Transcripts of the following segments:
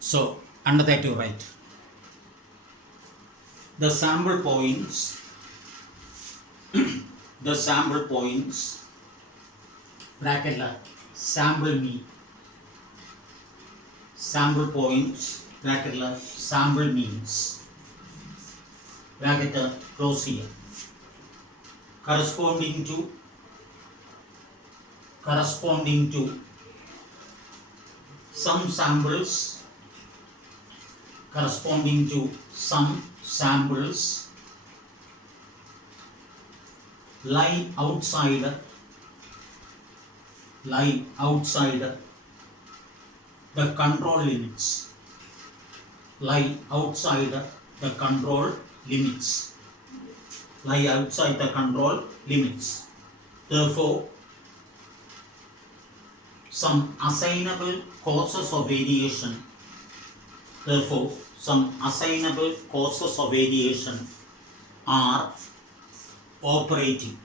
So under that you write the sample points bracket la sample points bracket la sample means bracket close here corresponding to some samples lie outside the control limits. Therefore, some assignable causes of variation are operating.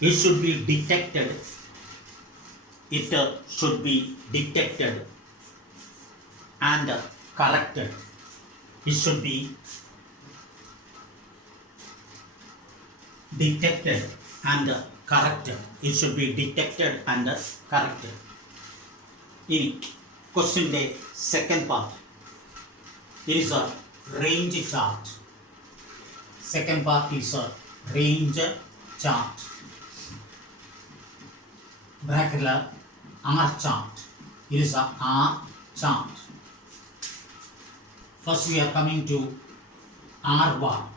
It should be detected and corrected. It should be detected and corrected. In question day second part, it is a range chart. Bracket R chart. It is a R chart. First we are coming to R bar.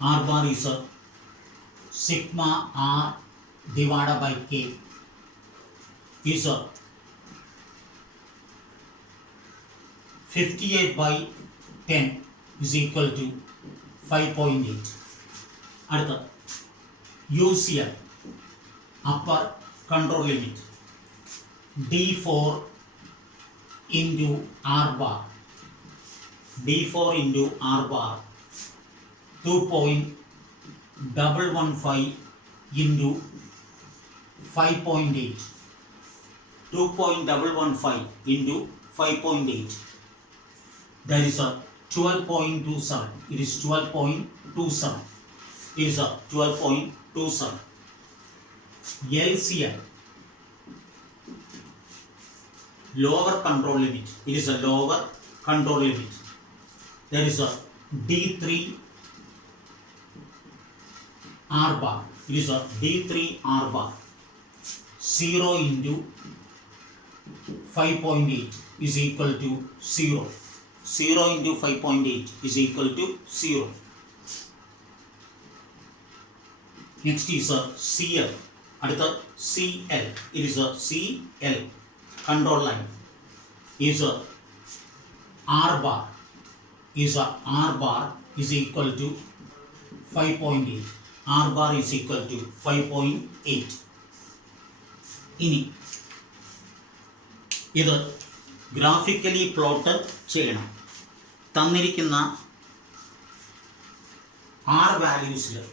R bar is a sigma R divided by K is a 58 by 10 is equal to 5.8. അടുത്ത UCL upper control limit D4 into R bar 2.115 into 5.8 into 5.8, that is a 12.27. It is 12.27. LCL lower control limit. It is a lower control limit. There is a D3 R bar. It is a D3 R bar. 0 into 5.8 is equal to 0. 0 into 5.8 is equal to 0. Next is a CL. At the CL, it is a CL control line. Is a R bar. Is equal to 5.8. R bar is equal to 5.8. ഇനി ഇത് graphically plot ചെയ്യണം. തന്നിരിക്കുന്ന R വാല്യൂസിൽ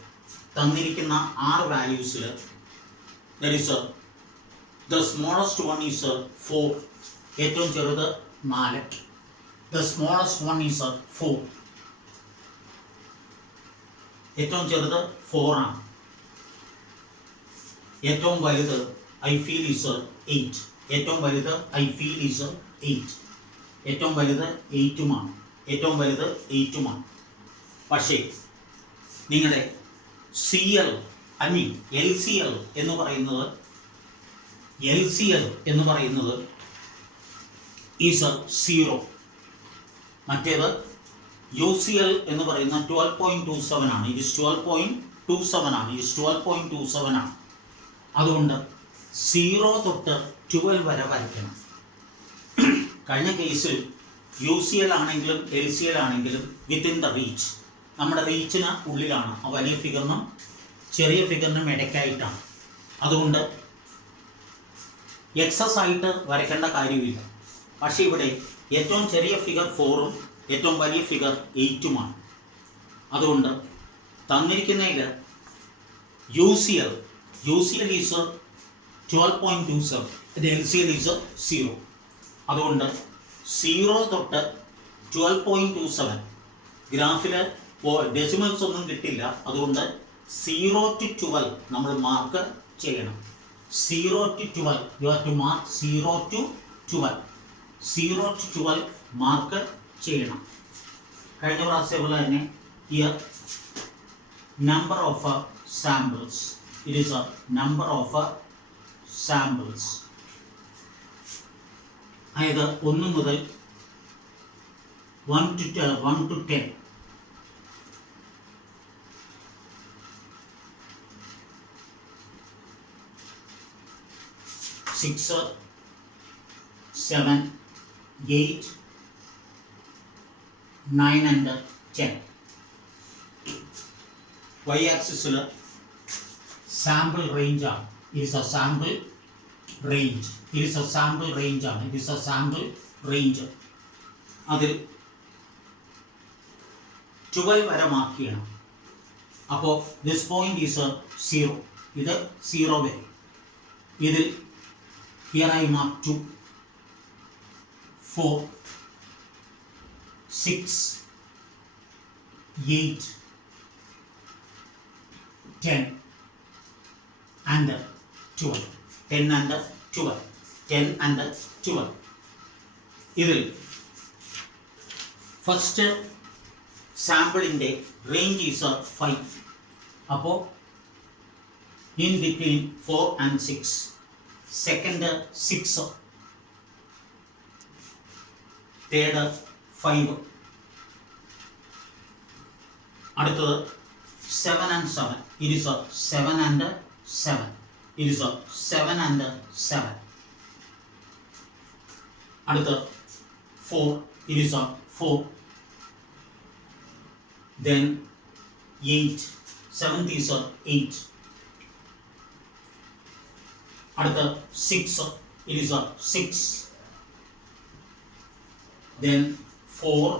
there is a the smallest one is 4. ഏറ്റവും ചെറുത് 4. The smallest one is 4. ഏറ്റവും ചെറുത് 4 ആണ്. ഏറ്റവും വലുത് I feel is 8. ഏറ്റവും വലുത് I feel is 8. ഏറ്റവും വലുത് 8ഉമാണ്. പക്ഷേ നിങ്ങളുടെ CL LCL എന്ന് പറയുന്നത് is 0. മറ്റേത് UCL എന്ന് പറയുന്ന 12.27 ആണ്. ഇത് 12.27 ആണ്. അതുകൊണ്ട് 0 തൊട്ട് 12 വരെ വരയ്ക്കണം. കഴിഞ്ഞ കേസിൽ UCL ആണെങ്കിലും LCL ആണെങ്കിലും വിത്തിൻ ദ റീച്ച്, നമ്മുടെ റീച്ചിന് ഉള്ളിലാണ്. ആ വലിയ ഫിഗറിനും ചെറിയ ഫിഗറിനും ഇടയ്ക്കായിട്ടാണ്. അതുകൊണ്ട് എക്സസ് ആയിട്ട് വരയ്ക്കേണ്ട കാര്യമില്ല. പക്ഷേ ഇവിടെ ഏറ്റവും ചെറിയ ഫിഗർ 4ഉം ഏറ്റവും വലിയ ഫിഗർ 8ഉമാണ്. അതുകൊണ്ട് തന്നിരിക്കുന്നതിൽ UCL UCL is 12.27, the LCL is 0. അതുകൊണ്ട് 0 തൊട്ട് 12.27 ഗ്രാഫിൽ ഡെസിമൽസ് ഒന്നും കിട്ടില്ല. അതുകൊണ്ട് 0 to 12 നമ്മൾ മാർക്ക് ചെയ്യണം. 0 to 12 you have to mark 0 to 12. 0 to 12 മാർക്ക് ചെയ്യണം. കഴിഞ്ഞ പ്രാവശ്യം പോലെ തന്നെ here number of samples, it is a number of samples, അതായത് 1 മുതൽ 1 to 10 6, 7, 8, 9 and 10. Y-axis sample range ആണ്. It is a sample range. It is a sample range ആണ്. It is a sample range. അതിൽ 12 വരെ മാർക്ക് ചെയ്യണം. അപ്പോൾ this point is 0. ഇത് 0 വരെ. ഇതിൽ here I mark 2, 4, 6, 8, 10 and 12. 10 and 12. 10 and 12. ഇതിൽ ഫസ്റ്റ് സാമ്പിളിൻ്റെ റേഞ്ച് ഈസ് 5. അപ്പോൾ in between 4 and 6. Second 6, third 5, അടുത്തത് 7 and 7. It is 7 and 7. It is 7 and 7. അടുത്തത് 4. It is 4. Then 8. 7th is 8. അടുത്ത 6, it is 6. Then 4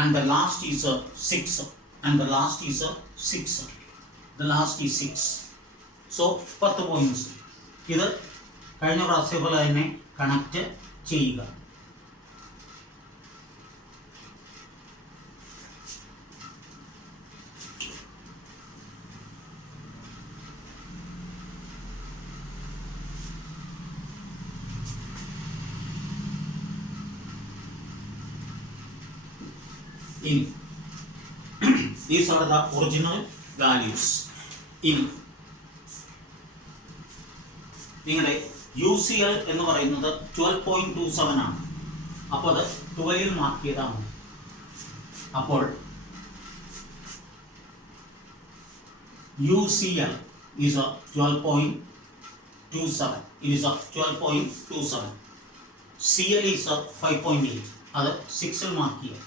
and the last is 6 and the last is 6. The last is 6. So 10 points. ഇത് കഴിഞ്ഞ പ്രാവശ്യം പോലെ തന്നെ കണക്ട് ചെയ്യുക. In these are the original values. In നിങ്ങളുടെ UCL എന്ന് പറയുന്നത് 12.27 ആണ്. അപ്പോൾ അത് 12ൽ മാർക്ക് ചെയ്താൽ മതി. അപ്പോൾ UCL is 12.27. It is 12.27. CL is 5.8. അത് 6ൽ മാർക്ക് ചെയ്യാം.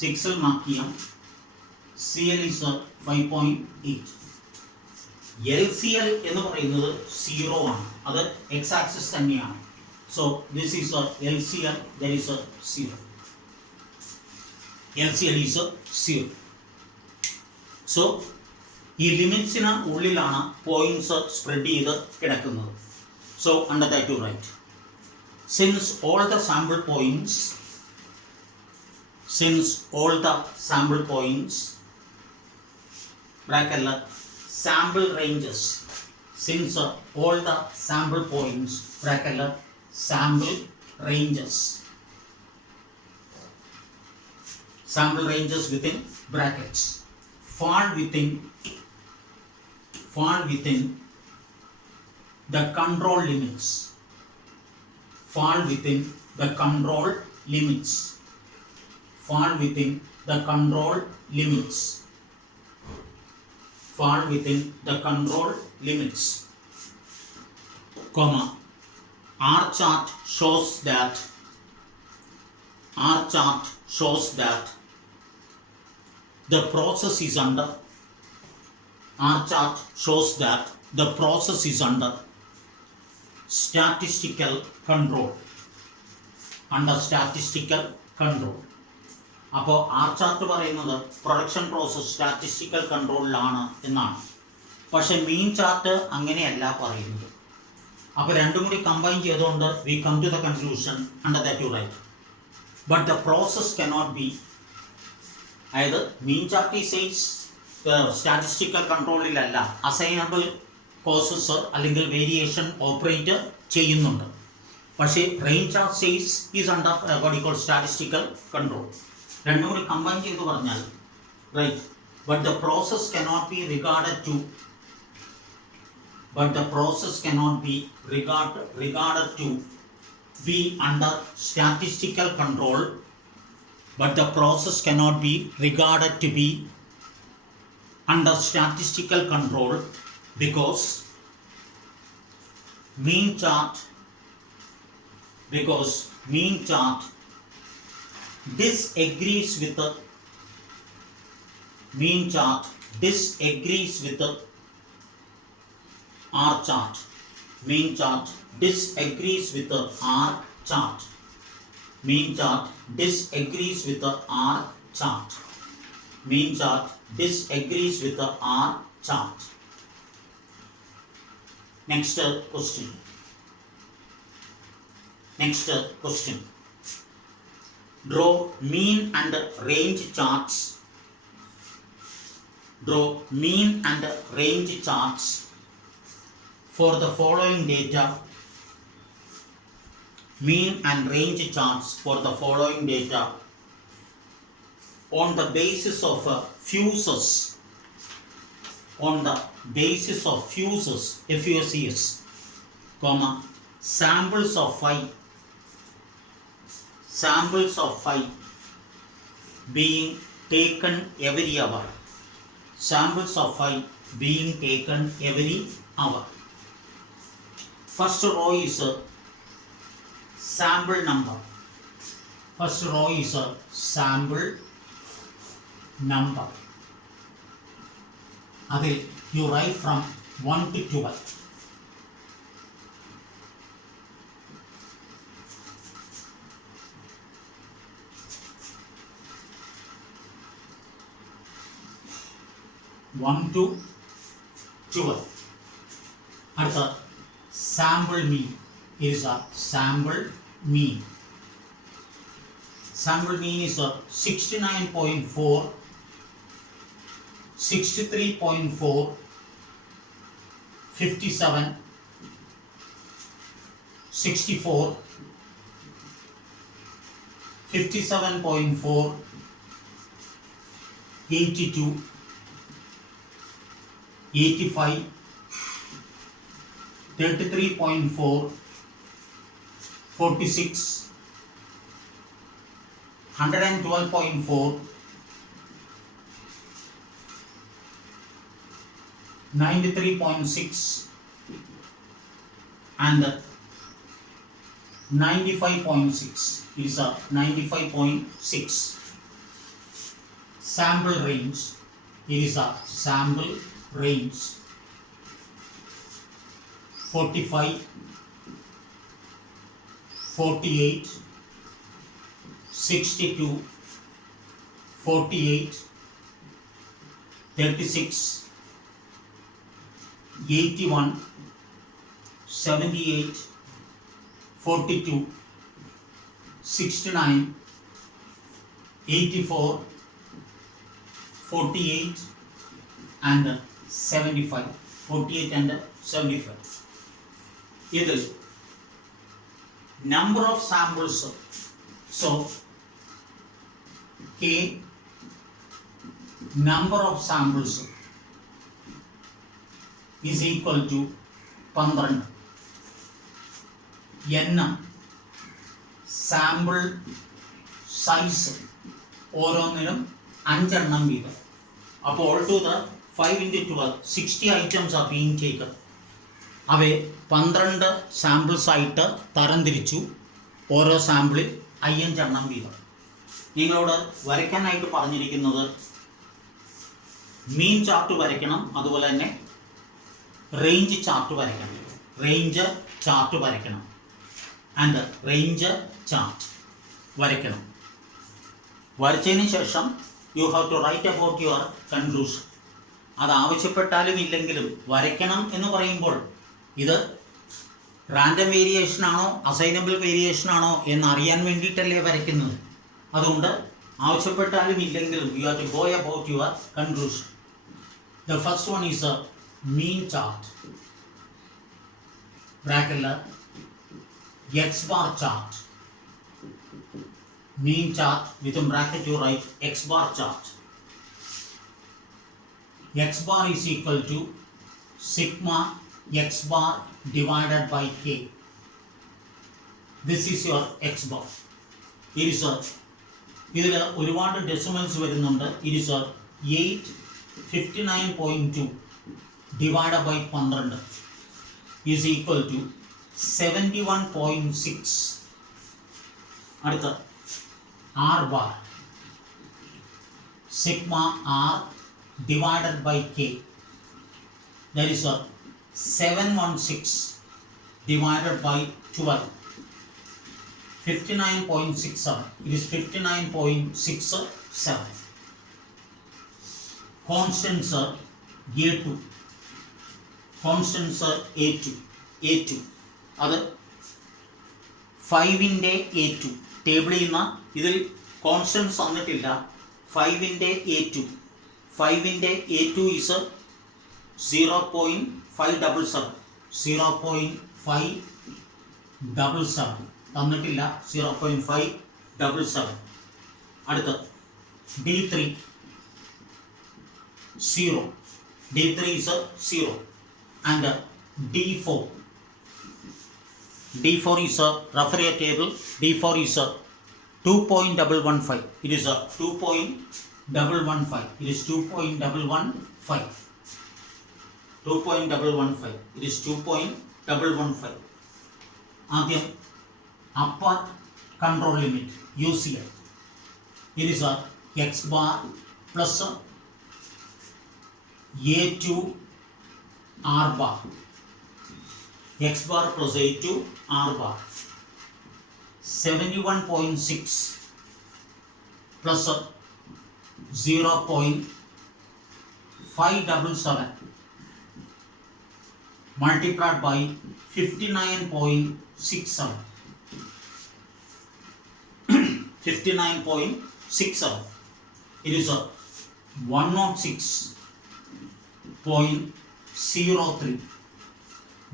6ൽ മാർക്ക് ചെയ്യാം. CL is 5.8. LCL എന്ന് പറയുന്നത് 0 ആണ്. അത് എക്സ് ആക്സിസ് തന്നെയാണ്. So this is LCL, that is 0. LCL is 0. So ഈ ലിമിറ്റ്സിന് ഉള്ളിലാണ് പോയിന്റ്സ് സ്പ്രെഡ് ചെയ്ത് കിടക്കുന്നത്. So under that to write since all the sample points bracket sample ranges, since all the sample points bracket sample ranges within brackets fall within the control limits, fall within the control limits, fall within the control limits, fall within the control limits, comma, R chart shows that the process is under statistical control. അപ്പോൾ R chart പറയുന്നത് production process statistical കൺട്രോളിലാണ് എന്നാണ്. പക്ഷെ മീൻ ചാർട്ട് അങ്ങനെയല്ല പറയുന്നത്. അപ്പോൾ രണ്ടും കൂടി കമ്പൈൻ ചെയ്തുകൊണ്ട് we come to the conclusion under that you right. But the process cannot be, അതായത് മീൻ ചാർട്ട് സേസ് സ്റ്റാറ്റിസ്റ്റിക്കൽ കൺട്രോളിലല്ല, അസൈനബിൾ കോസസ് അല്ലെങ്കിൽ വേരിയേഷൻ ഓപ്പറേറ്റ് ചെയ്യുന്നുണ്ട്. പക്ഷേ range chart says is under what you call statistical control. രണ്ടും കൂടി combine ചെയ്ത് പറഞ്ഞാൽ right. But the process cannot be regarded to be under statistical control, but the process cannot be regarded to be under statistical control because mean chart disagrees with the R chart. Mean chart disagrees with the R chart. Mean chart disagrees with the R chart. Mean chart disagrees with the R chart. Next question. Draw mean and range charts. For the following data. Mean and range charts for the following data on the basis of fuses. FUSES, comma, samples of 5 being taken every hour. Samples of 5 being taken every hour. First row is a sample number. That you write from 1 to 12. അടുത്ത sample mean is a sample mean. Sample mean is a 69.4, 63.4, 57, 64, 57.4, 82, 85, 33.4, 46, 112.4, 93.6 and 95.6. It is a 95.6. Sample range. It is a sample range. 45, 48, 62, 48, 36, 81, 78, 42, 69, 84, 48 and 75. 48 and 75. ഇതിൽ number of samples, so K number of samples is equal to 12. N sample size ഓരോന്നിനും 5 എണ്ണം വീതം. അപ്പോൾ all to the 5 into 12 60 items are being taken. അവയെ 12 സാമ്പിൾസ് ആയിട്ട് തരംതിരിച്ചു. ഓരോ സാമ്പിളിൽ 5 എണ്ണം വീതം. നിങ്ങളോട് വരയ്ക്കാനായിട്ട് പറഞ്ഞിരിക്കുന്നത് മീൻ ചാർട്ട് വരയ്ക്കണം, അതുപോലെ തന്നെ റേഞ്ച് ചാർട്ട് വരയ്ക്കണം. ആൻഡ് റേഞ്ച് ചാർട്ട് വരയ്ക്കണം. വരച്ചതിന് ശേഷം you have to write about your conclusion. അത് ആവശ്യപ്പെട്ടാലും ഇല്ലെങ്കിലും വരയ്ക്കണം എന്ന് പറയുമ്പോൾ ഇത് റാൻഡം വേരിയേഷൻ ആണോ അസൈനബിൾ വേരിയേഷൻ ആണോ എന്നറിയാൻ വേണ്ടിയിട്ടല്ലേ വരയ്ക്കുന്നത്. അതുകൊണ്ട് ആവശ്യപ്പെട്ടാലും ഇല്ലെങ്കിലും you have to go about your conclusion. The first one is a mean chart. ബ്രാക്കറ്റിൽ X bar chart. mean chart within bracket you write x bar chart. X bar is equal to sigma x bar divided by k. This is your x bar. It is a ഇതിൽ ഒരുപാട് ഡെസിമൽസ് വരുന്നുണ്ട്. It is a 859.2 divided by 12 is equal to 71.6. അടുത്ത R bar, sigma R divided by K, that is a 716 divided by 12, 59.67. It is 59.67. Constants are A2, constants are A2. അത് 5-ൻ്റെ A2 ടേബിളിൽ നിന്ന് ഇതിൽ കോൺസ്റ്റൻസ് തന്നിട്ടില്ല. 5-ൻ്റെ A2, 5-ൻ്റെ A2 ഈസ് 0.577, 0.577 തന്നിട്ടില്ല, 0.577. അടുത്ത D3 0, D3 is 0 and D4. D4 is a refer a table. D4 is a 2.115. It is a 2.115. It is 2.115. 2.115. It is 2.115. ആദ്യം upper control limit UCL. It is a x bar plus A2 R bar. X bar plus A2 R bar. 71.6 plus 0.577 multiplied by 59.67. 59.67. It is a 106.03.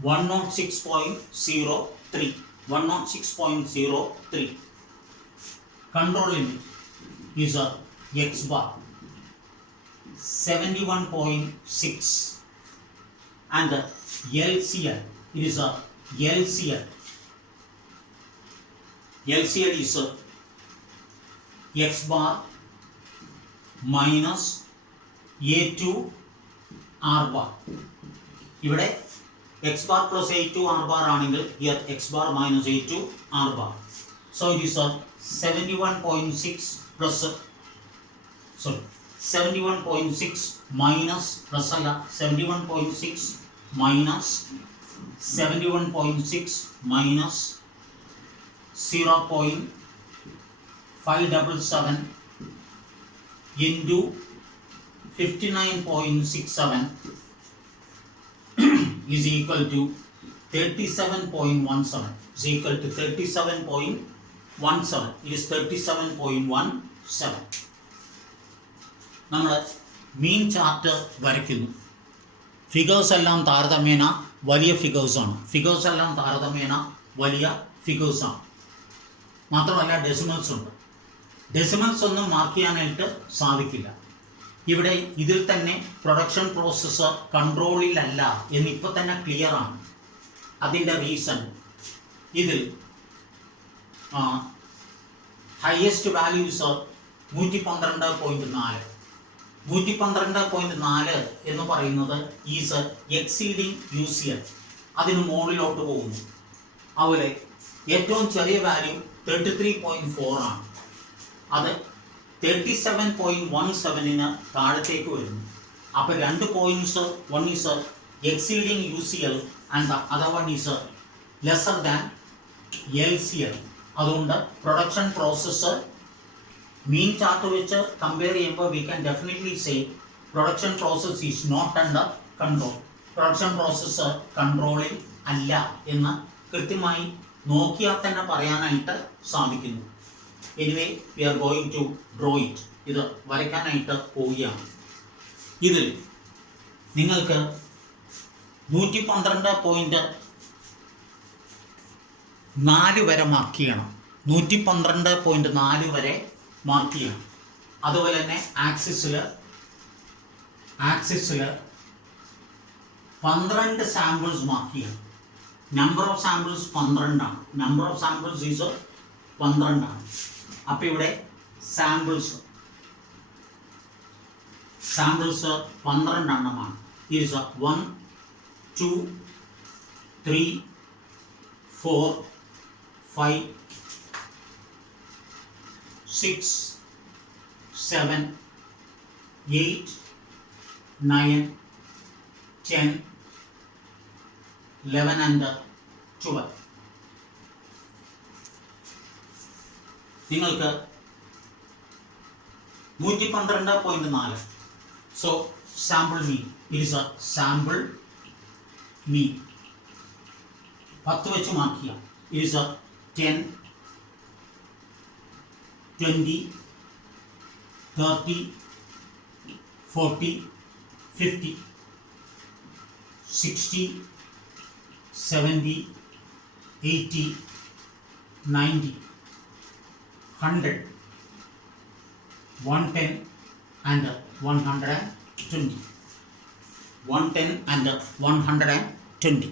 106.03. 106.03. Control limit is a x bar 71.6 and the LCL, it is a LCL. LCL is a x bar minus A2 R bar. ഇവിടെ x bar plus A2 R bar ആണെങ്കിൽ here x bar minus A2 R bar. So it is a 71.6 plus 71.6 minus plus 71.6 minus 71.6 minus 0.577 into 59.67 is equal to 37.17. Is equal to 37.17. It is 37.17. നമ്മൾ മീൻ ചാർട്ട് വരയ്ക്കുന്നു. ഫിഗേഴ്സ് എല്ലാം താരതമ്യേന വലിയ ഫിഗേഴ്സാണ്. ഫിഗേഴ്സ് എല്ലാം താരതമ്യേന വലിയ ഫിഗേഴ്സാണ്. മാത്രമല്ല ഡെസിമൽസ് ഉണ്ട്. ഡെസിമൽസ് ഒന്നും മാർക്ക് ചെയ്യാനായിട്ട് സാധിക്കില്ല. ഇവിടെ ഇതിൽ തന്നെ പ്രൊഡക്ഷൻ പ്രോസസ്സ് കൺട്രോളിലല്ല എന്നിപ്പോൾ തന്നെ ക്ലിയറാണ്. അതിൻ്റെ റീസൺ ഇതിൽ ഹയസ്റ്റ് വാല്യൂസ് 112.4. 112.4 എന്ന് പറയുന്നത് ഈസ് എക്സീഡിങ് UCL, അതിന് മുകളിലോട്ട് പോകുന്നു. അതുപോലെ ഏറ്റവും ചെറിയ വാല്യൂ 33.4 ആണ്. അത് 37.17 താഴത്തേക്ക് വരുന്നു. അപ്പോൾ രണ്ട് points, one is exceeding UCL and the other one is lesser than LCL. അതുകൊണ്ട് പ്രൊഡക്ഷൻ പ്രോസസ്സ് മീൻ ചാർട്ട് വെച്ച് കമ്പയർ ചെയ്യുമ്പോൾ we can definitely say production process is not under control. Production process കൺട്രോളിൽ അല്ല എന്ന് കൃത്യമായി നോക്കിയാൽ തന്നെ പറയാനായിട്ട് സാധിക്കുന്നു. Anyway we are going to draw it. ഇത് വരയ്ക്കാനായിട്ട് പോവുകയാണ്. ഇതിൽ നിങ്ങൾക്ക് 112.4 വരെ മാർക്ക് ചെയ്യണം. 112.4 വരെ മാർക്ക് ചെയ്യണം. അതുപോലെ തന്നെ ആക്സിസിൽ 12 സാമ്പിൾസ് മാർക്ക് ചെയ്യണം. നമ്പർ ഓഫ് സാമ്പിൾസ് 12 ആണ്. നമ്പർ ഓഫ് സാമ്പിൾസ് ഈസ് 12 ആണ്. അപ്പോൾ ഇവിടെ സാമ്പിൾസ് 12 എണ്ണമാണ്. ഈസ് 1 2 3 4 5 6 7 8 9 10 11 and 12. നിങ്ങൾക്ക് 112.4. So sample mean it A sample മീൻ 10 വെച്ച് മാർക്ക് ചെയ്യാം. ഇറ്റ് എ 10 20 30 40 50 60 70 80 90 100 110 and 120. 110 and 120.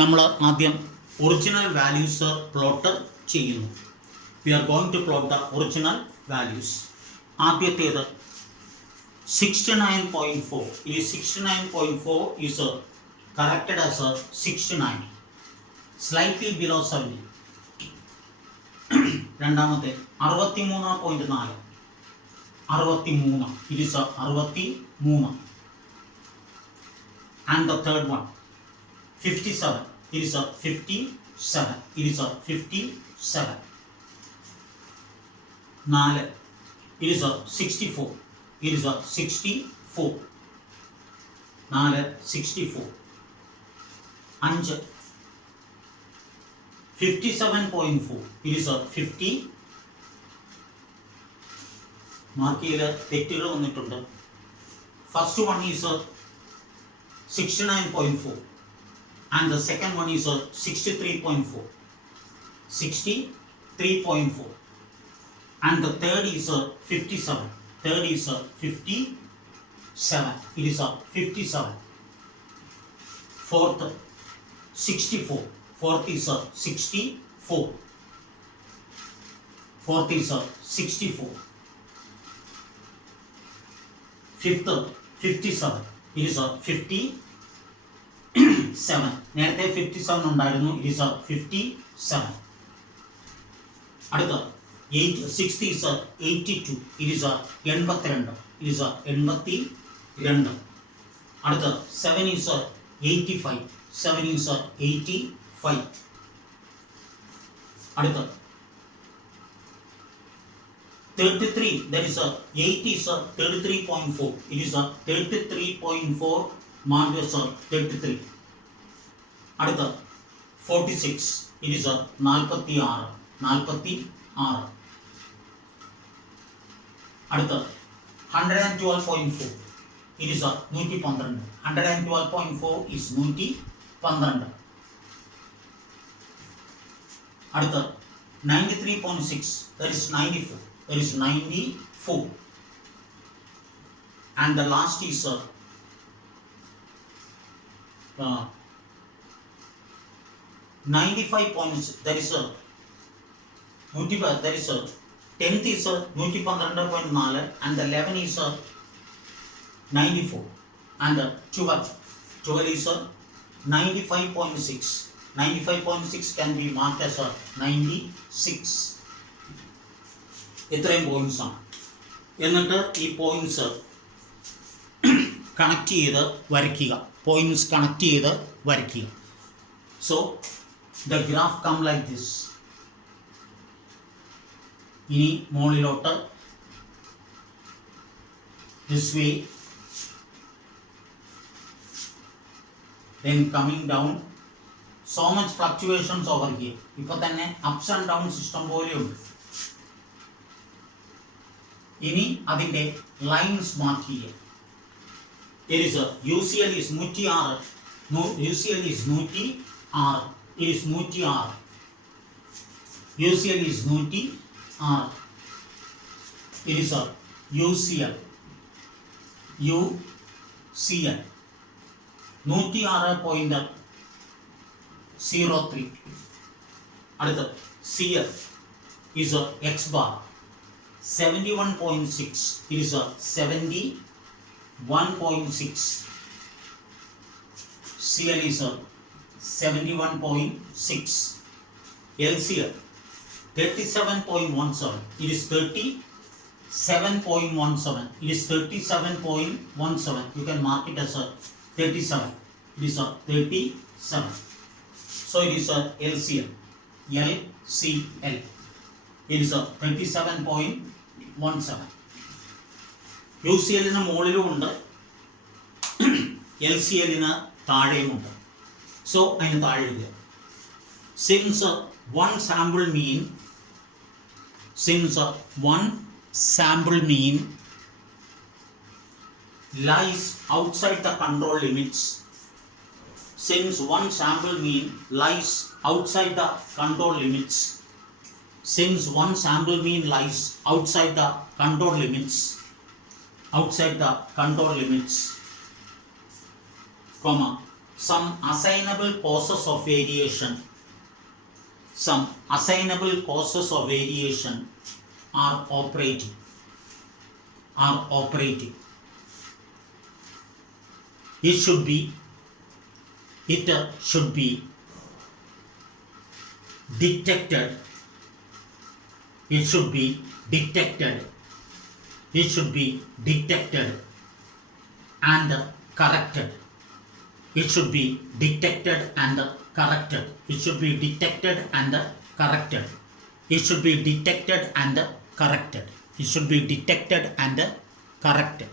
നമ്മൾ ആദ്യം ഒറിജിനൽ വാല്യൂസ് പ്ലോട്ട് ചെയ്യുന്നു. We are going to plot the original values. ആദ്യത്തേത് 69.4. ഈ 69.4 is corrected as 69, slightly below 70. രണ്ടാമത്തെ 63.4. 63. It is 63. And the third one 57. It is 57. It is 57. 4. It is 64. It is 64. 4 64. 5 57.4. It is 50. മാർക്കിയിൽ തെറ്റുകൾ വന്നിട്ടുണ്ട്. First one is 69.4 and the second one is 63.4. 63.4 and the third is 57. Third is 57. It is 57. Fourth 64. Fourth is 64. Fourth is 64. Fifth 57. It is 57. നേരത്തെ 57 ഉണ്ടായിരുന്നു. It is 57. അടുത്ത 6th is 82. It is 82. It is 82. അടുത്ത 7 is 85. 7 is 85. അടുത്ത 33. That is 8 is 33.4. It is 33.4 marked as 33. അടുത്ത 46. It is 46. 46. അടുത്ത 112.4. It is 112. 112.4 is 112. അടുത്ത 93.6. That is 94. That is 94. And the last is 95. That is 10th is 112.4 and the 11 is 94 and 12 is 95.6. 95.6 can be marked as 96. ഇത്രയും പോയിന്റ്സ് ആണ്. എന്നിട്ട് ഈ points connect ചെയ്ത് വരയ്ക്കുക. പോയിന്റ്സ് കണക്ട് ചെയ്ത് വരയ്ക്കുക. So the graph come like this. ഇനി മുകളിലോട്ട് this way, then coming down, so much fluctuations over here. ഇപ്പോൾ തന്നെ ups and downs ഇഷ്ടം പോലെയുണ്ട്. ഇനി അതിൻ്റെ ലൈൻസ് മാർക്ക് ചെയ്യുക. It is a UCL is 106. No, UCL is 106. It is 106. UCL is 106. It is a UCL. UCL 106.03. അടുത്ത CL is a X bar 71.6. It is a 71.6. CL is a 71.6. LCL 37.17. It is 37.17. It is 37.17. You can mark it as a 37. It is a 37. So it is a LCL. LCL. It is a 37.17. UCL മുകളിലുമുണ്ട്, LCL താഴെയുമുണ്ട്. So അതിന് താഴെ എഴുതുക. Since one sample mean lies outside the control limits. Since one sample mean lies outside the control limits. Since one sample mean lies outside the control limits. Outside the control limits, comma, some assignable causes of variation. Some assignable causes of variation are operating. It should be detected. It should be detected and corrected. It should be detected and corrected. It should be detected and corrected. It should be detected and corrected. It should be detected and corrected.